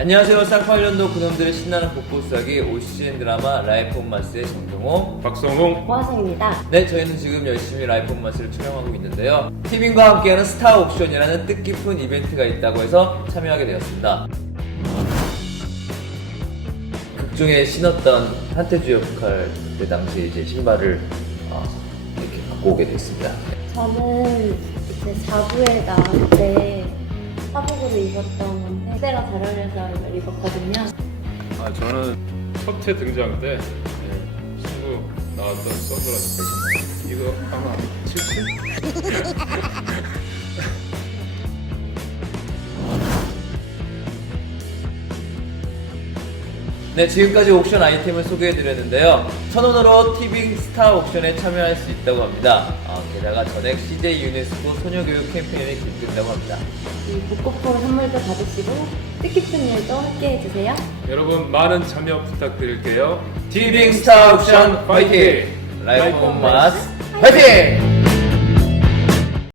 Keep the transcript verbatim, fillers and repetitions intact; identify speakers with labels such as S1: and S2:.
S1: 안녕하세요. 쌍팔년도 그놈들의 신나는 복고수하기 올 시즌 드라마 라이프 온 마스의 정동호,
S2: 박성홍,
S3: 보아성입니다.
S1: 네, 저희는 지금 열심히 라이프 온 마스를 촬영하고 있는데요. 티빙과 함께하는 스타 옥션이라는 뜻깊은 이벤트가 있다고 해서 참여하게 되었습니다. 극중에 신었던 한태주 역할 그 당시 이제 신발을 어, 이렇게 갖고 오게 됐습니다.
S3: 저는 이제 사 부에 나올 때 사복으로 입었던 건데 그때가 잘 어울려서 이걸 입었거든요.
S2: 아 저는 첫 회 등장 때 예, 친구 나왔던 선글라스 이거 아마 칠십?
S1: 네, 지금까지 옥션 아이템을 소개해드렸는데요. 천 원으로 티빙 스타 옥션에 참여할 수 있다고 합니다. 어, 게다가 전액 씨제이 유네스코 소녀교육 캠페인에 기획된다고 합니다.
S3: 이 복고풍 선물도 받으시고 뜻깊은 일도 함께 해주세요.
S2: 여러분 많은 참여 부탁드릴게요.
S1: 티빙 스타 옥션 파이팅! 라이프 온 마스 파이팅!